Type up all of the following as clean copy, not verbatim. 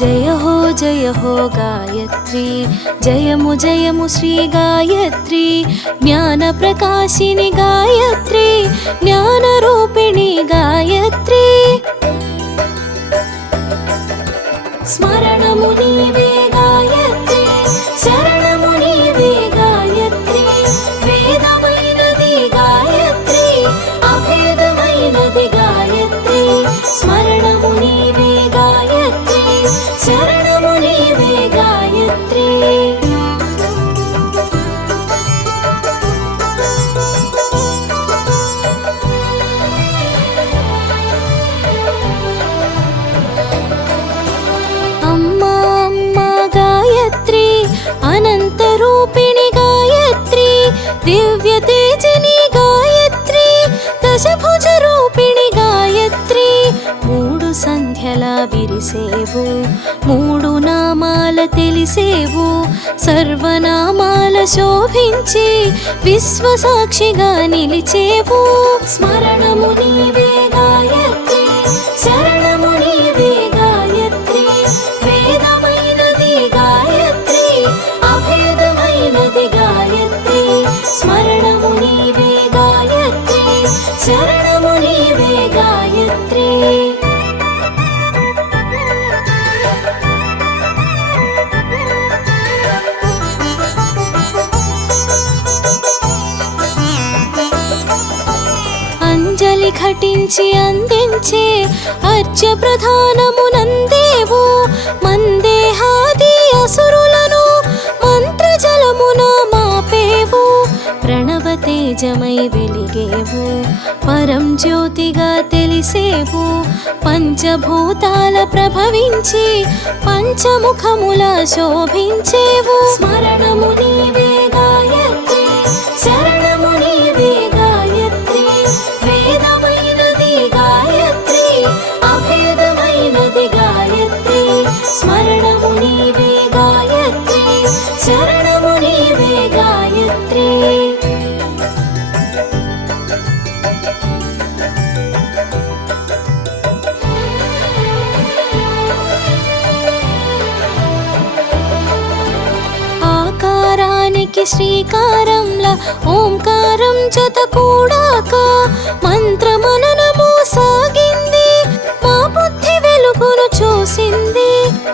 जय हो गायत्री जयमु जयमु श्री गायत्री ज्ञानप्रकाशिनि गायत्री ज्ञानरूपिणी गायत्री स्मरणमु नीवे गायत्री शरणमु नीवे गायत्री वेदमैनदि गायत्री अभेदमैनदि गायत्री स्मरणमु नीवे गायत्री शरणमु नीवे गायत्री अम्मा अम्मा गायत्री अनन्तरूपिणि गायत्री दिव्यतेजिनी गायत्री दशभुजरूपिणि गायत्री మూడు సంధ్యల విరిసేవు మూడు నామాల తెలిసేవు సర్వనామాల శోభించి విశ్వసాక్షిగా నిలిచేవు స్మరణము నీవే గాయత్రి శరణము నీవే గాయత్రి వేదమైనది గాయత్రి అభేదమైనది గాయత్రి స్మరణము నీవే గాయత్రి శరణము నీవే గాయత్రి అంజలి ఘటించి అందించే అర్ఘ్య ప్రధానమునందేవు మందేహాది అసురులను మంత్రజలమున మాపేవు ప్రణవ తేజమై వెలిగేవు పరం జ్యోతిగా తెలిసేవు పంచభూతాల ప్రభవించి పంచముఖముల శోభించేవు స్మరణము నీవే గాయత్రి శరణము నీవే గాయత్రి వేదమైనది గాయత్రి అభేదమైనది గాయత్రి స్మరణము నీవే గాయత్రి శరణము నీవే గాయత్రి ఆకారానికి శ్రీకారంలా ఓంకారం జత కూడాక మంత్రమననము సాగింది మా బుద్ధి వెలుగును చూసింది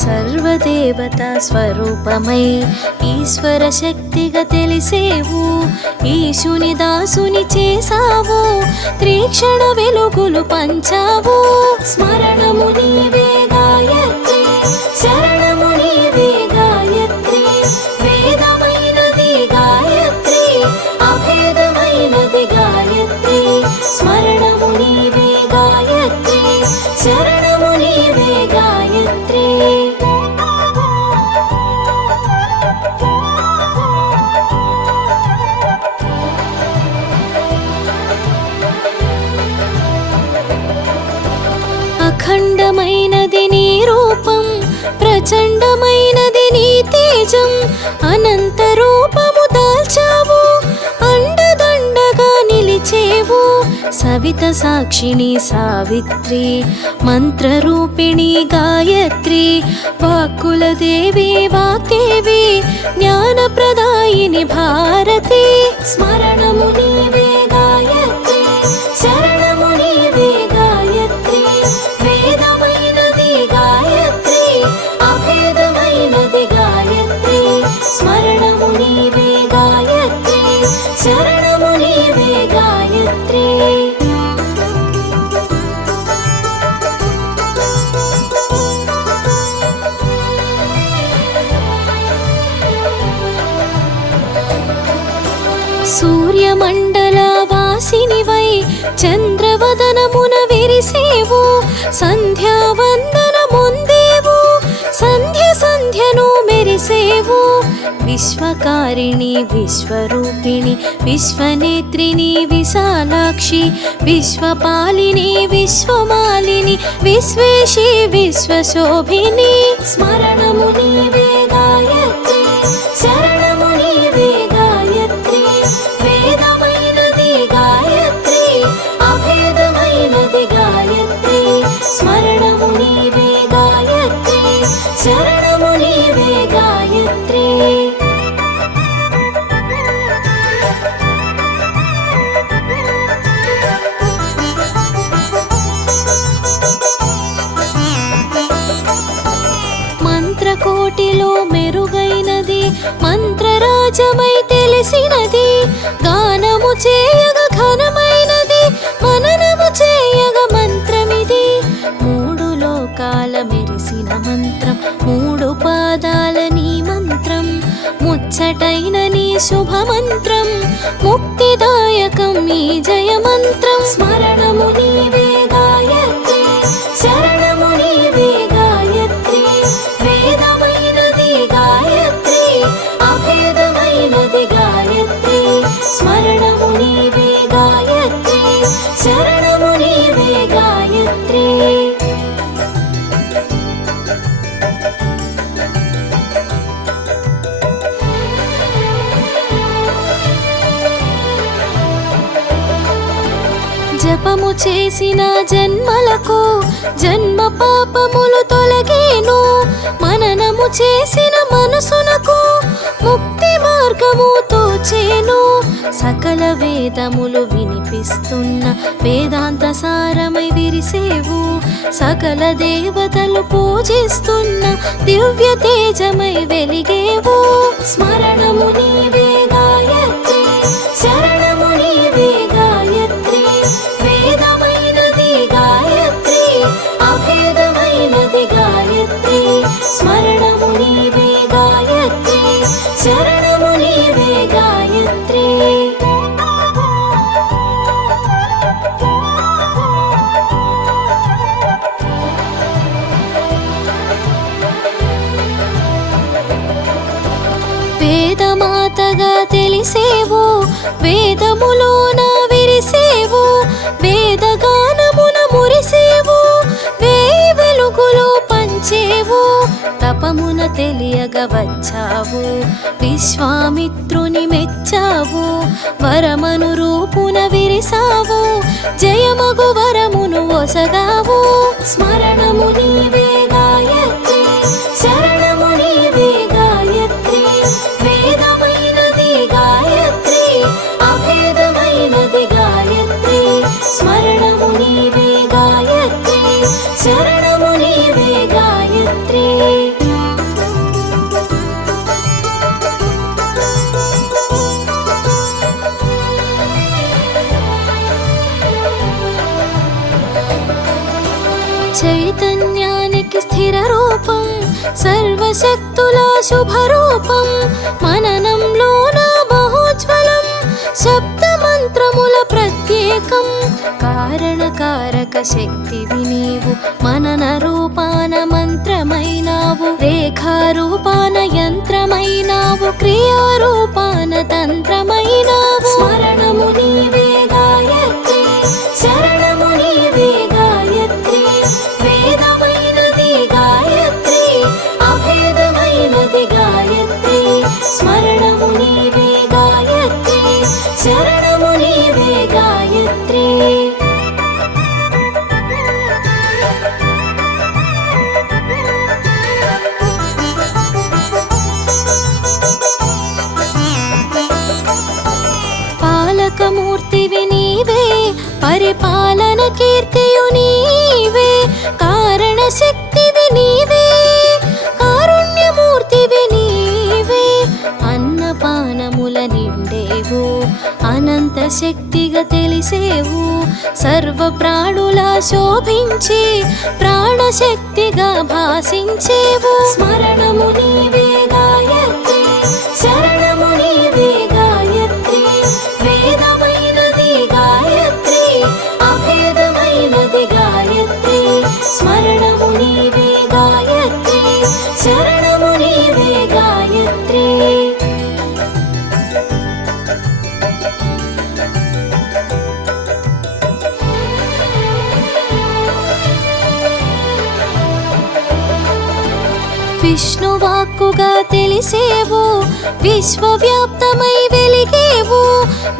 సర్వదేవతా స్వరూపమై ఈశ్వర శక్తిగా తెలిసేవు ఈశుని దాసుని చేసావు త్రిక్షణ వెలుగులు పంచావు స్మరణము నీవే గాయత్రి శరణము నీవే గాయత్రి వేదమైనది గాయత్రి అభేదమైనది గాయత్రి స్మరణము నీవే గాయత్రి శరణము నీవే గాయత్రి అఖండమైనది నీ రూపం ప్రచండమైనది నీ తేజం అనంత రూపము దాల్చావు అండదండగా నిలిచేవు సవిత సాక్షిణి సావిత్రి మంత్రరూపిణి గాయత్రి వాక్కుల దేవి వాగ్దేవి జ్ఞానప్రదాయిని భారతి స్మరణము నీవే గాయత్రి శరణము నీవే గాయత్రి వేదమైనది గాయత్రి అభేదమైనది గాయత్రి స్మరణము నీవే గాయత్రి శరణము నీవే గాయత్రి సూర్యమండల వాసినివై చంద్రవదనమున విరిసేవు సంధ్యావందనముందేవు సంధ్య సంధ్యను మెరిసేవు విశ్వకారిణి విశ్వరూపిణి విశ్వనేత్రిని విశాలాక్షి విశ్వపాలిని విశ్వమాలిని విశ్వేశి విశ్వశోభిని స్మరణము నీవే గాయత్రి శరణము నీవే గాయత్రి వేదమైనది గాయత్రి అభేదమైనది గాయత్రి స్మరణము నీవే గాయత్రి అన్నిటిలో మెరుగైనది మంత్రరాజమై తెలిసినది గానము చేయగ ఘనమైనది మననము చేయగ మంత్రమిది మూడు లోకాల మెరిసిన మంత్రం మూడు పాదాల నీ మంత్రం ముచ్చటైన నీ శుభ మంత్రం ముక్తిదాయకం ఈ జయ మంత్రం స్మరణము నీవే గాయత్రి శరణము నీవే గాయత్రి వేదమైనది గాయత్రి అభేదమైనది గాయత్రి స్మరణము నీవే గాయత్రి శరణము నీవే గాయత్రి జపము చేసిన జన్మలకు జన్మ పాపములు తొలగేను మననము చేసిన మనసునకు ముక్తి మార్గము తోచేను సకల వేదములు వినిపిస్తున్న వేదాంత సారమై విరిసేవు సకల దేవతలు పూజిస్తున్న దివ్య తేజమై వెలిగేవు స్మరణము నీవే గాయత్రి శరణము నీవే గాయత్రి వేదమైనది గాయత్రి అభేదమైనది గాయత్రి స్మరణము నీవే గాయత్రి శరణము నీవే గాయత్రి వేదమాతగా తెలిసేవు వేదములోన విరిసేవు వేదగానమున మురిసేవు వేయి వెలుగులో పంచేవు తపమున తెలియగ వచ్చావు విశ్వామిత్రుని మెచ్చావు వరమను రూపున విరిసావు జయమగు వరమును ఒసగావు స్మరణము నీవే గాయత్రి శరణము నీవే గాయత్రి వేదమైనది గాయత్రి అభేదమైనది గాయత్రి స్మరణము నీవే గాయత్రి శరణము నీవే గాయత్రి చైతన్యానికి స్థిర రూపం సర్వశక్తుల శుభరూపం మననంలోన మహోజ్వలం శబ్ద మంత్రముల ప్రత్యేకం కారణకారక శక్తివి నీవు మనన రూపాన మంత్రమైనావు రేఖారూపాన యంత్రమైనావు క్రియారూపాన తంత్రమైనావు స్మరణము నీవే గాయత్రి శరణము నీవే గాయత్రి వేదమైనది గాయత్రి అభేదమైనది గాయత్రి స్మరణము నీవే గాయత్రి శరణము నీవే గాయత్రి పాలకమూర్తివి నీవే పరిపాలన కీర్తియు నీవే కారణ శక్తివి నీవే కారుణ్యమూర్తివి నీవే అన్నపానముల నిండేవు అనంత శక్తిగా తెలిసేవు సర్వ ప్రాణుల శోభించి ప్రాణశక్తిగా భాసించేవు స్మరణము నీవే గాయత్రి శరణము నీవే గాయత్రి వేదమైనది గాయత్రి అభేదమైనది గాయత్రి స్మరణము నీవే గాయత్రి శరణము నీవే గాయత్రి విష్ణువాక్కుగా తెలిసేవు విశ్వవ్యాప్తమై వెలిగేవు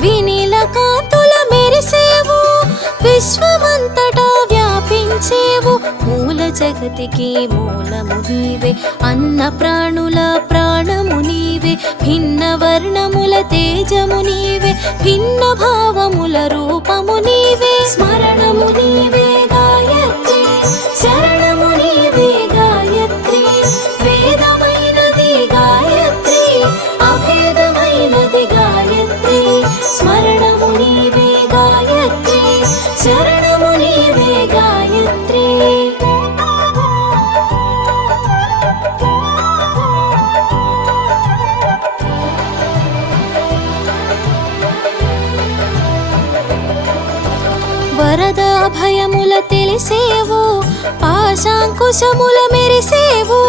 వినీల కాంతుల మెరిసేవు విశ్వమంతటా వ్యాపించేవు మూల జగతికి మూలము నీవే అన్న ప్రాణుల ప్రాణము నీవే భిన్న వర్ణముల తేజము నీవే భిన్న భావముల రూపము నీవే స్మరణము నీవే గాయత్రి శరణము నీవే గాయత్రి వేదమైన వరద అభయముల తెలిసేవు, పాశాంకుశముల మెరిసేవు,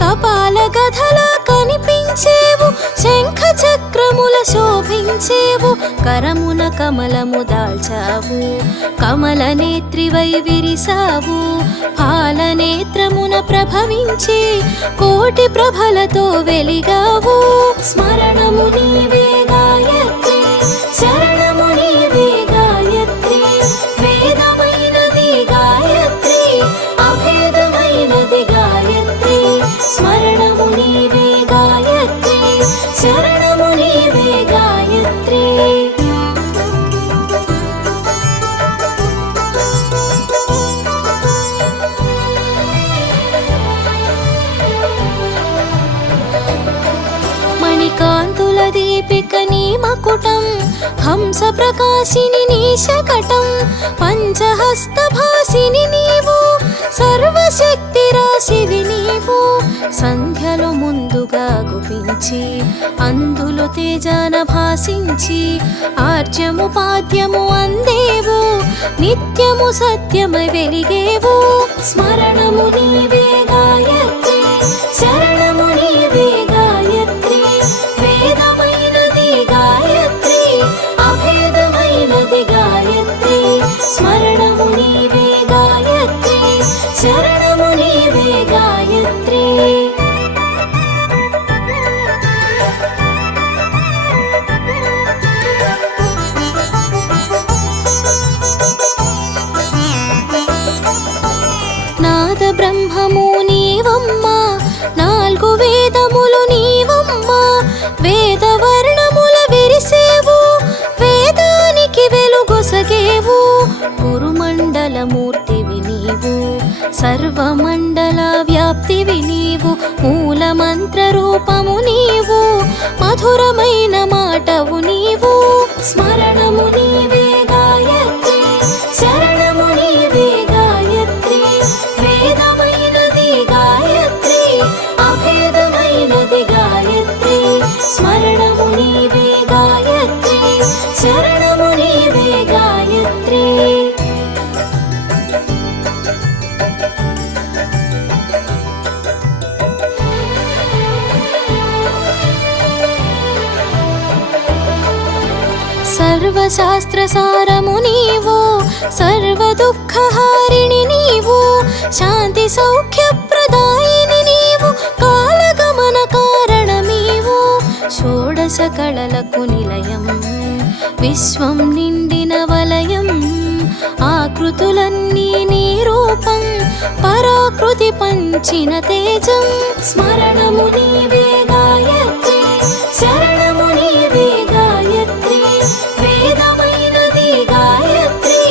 కపాల గధల కనిపించేవు, శంఖ చక్రముల శోభించేవు, కరమున కమలము దాల్చావు, కమల నేత్రివై విరిసావు, పాలనేత్రమున ప్రభవించి కోటి ప్రభలతో వెలిగావు. స్మరణము నీవే గాయత్రి, శరణము నీవే గాయత్రి, వేదమైనది గాయత్రి, అభేదమైనది గాయత్రి. స్మరణము నీవే గాయత్రి, శరణము నీవే గాయత్రి. మణికాంతుల దీపిక నీ మకుటం, హంస ప్రకాశిని నీ శకటం, పంచహస్త భాసిని నీవు, సర్వశక్తి రాశివి నీవు. సంధ్యలో ముందుగా గుపించి అందులో తేజాన భాసించి ఆర్జము పాద్యము అందేవు, నిత్యము సత్యమై వెలిగేవు. స్మరణము నీవే గాయత్రి, శరణము నీవే గాయత్రి, వేదమైనది గాయత్రి, అభేదమైనది గాయత్రి. స్మరణము నీవే గాయత్రి, శరణము నీవే గాయత్రి. నాద బ్రహ్మము నీవమ్మా, నాలుగు వేదములు నీవమ్మా, వేదవర్ణముల విరిసేవు, వేదానికి వెలుగొసగేవు, గురుమండలమూర్తివి నీవు, సర్వమండల వ్యాప్తివి నీవు, మూల మంత్ర రూపము నీవు, మధురమైన మాటవు నీవు. స్మరణము నీవే గాయత్రి, శరణము నీవే గాయత్రి, వేదమైనది గాయత్రి, అభేదమైనది గాయత్రి. స్మరణము నీవే గాయత్రి, శరణము నీవే గాయత్రి. సర్వశాస్త్ర సారము నీవు, సర్వ దుఃఖహారిణి నీవు, శాంతి సౌఖ్య ప్రదాయిని నీవు, కాలగమన కారణమీవు, షోడశ కళలకు నిలయం, విశ్వం నిండిన వలయం, ఆకృతులన్నీ నీ రూపం, పరాకృతి పంచిన తేజం. స్మరణము నీవే గాయత్రి, శరణము నీవే గాయత్రి, వేదమైనది గాయత్రి,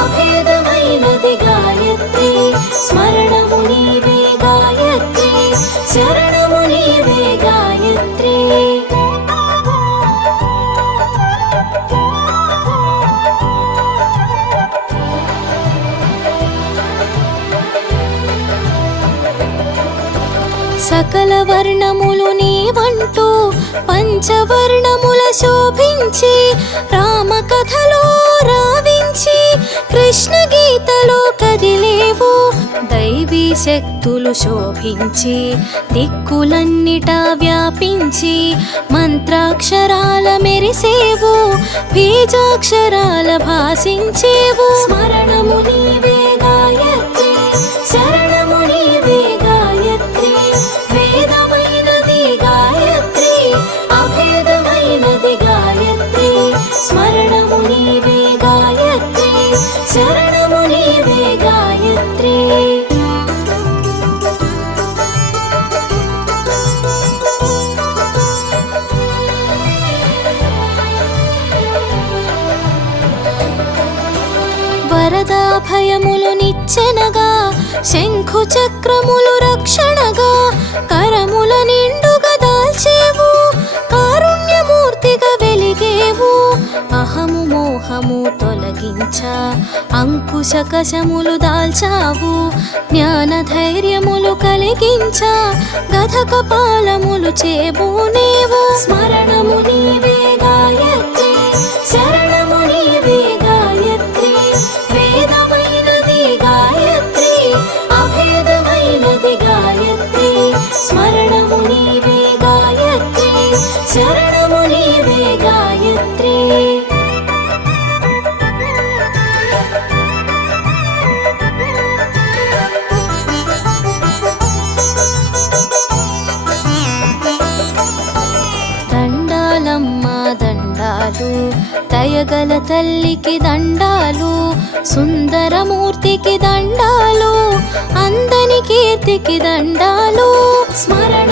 అభేదమైనది గాయత్రి. స్మరణము నీవే గాయత్రి, శరణము నీవే గాయత్రి. సకల వర్ణములు నీవంటూ పంచవర్ణముల శోభించి, రామకథలో రావించి కృష్ణ గీతలో కదిలేవు, దైవీ శక్తులు శోభించి దిక్కులన్నిటా వ్యాపించి, మంత్రాక్షరాల మెరిసేవు, బీజాక్షరాల భాసించేవు. స్మరణము నీవే గాయత్రి, శరణము నీవే గాయత్రి, వేదమైనది గాయత్రి, అభేదమైనది గాయత్రి. స్మరణము నీవే గాయత్రి, శరణము నీవే గాయత్రి. వరదాభయములు నిచ్చెనగా, శంఖు చక్రములు రక్షణగా, కరముల నిండుగా దాల్చేవు, కారుణ్యమూర్తిగా వెలిగేవు, అహము మోహము తొలగించ అంకుశ కశములు దాల్చావు, జ్ఞాన ధైర్యములు కలిగించ గధ కపాలములు చేబూనేవు. స్మరణము నీవే గాయత్రి, శరణము నీవే గాయత్రి, శరణము నీవే గాయత్రి. దండాలమ్మా దండాలు, దయగల తల్లికి దండాలు, సుందరమూర్తికి దండాలు, అందని కీర్తికి దండాలు. స్మరణ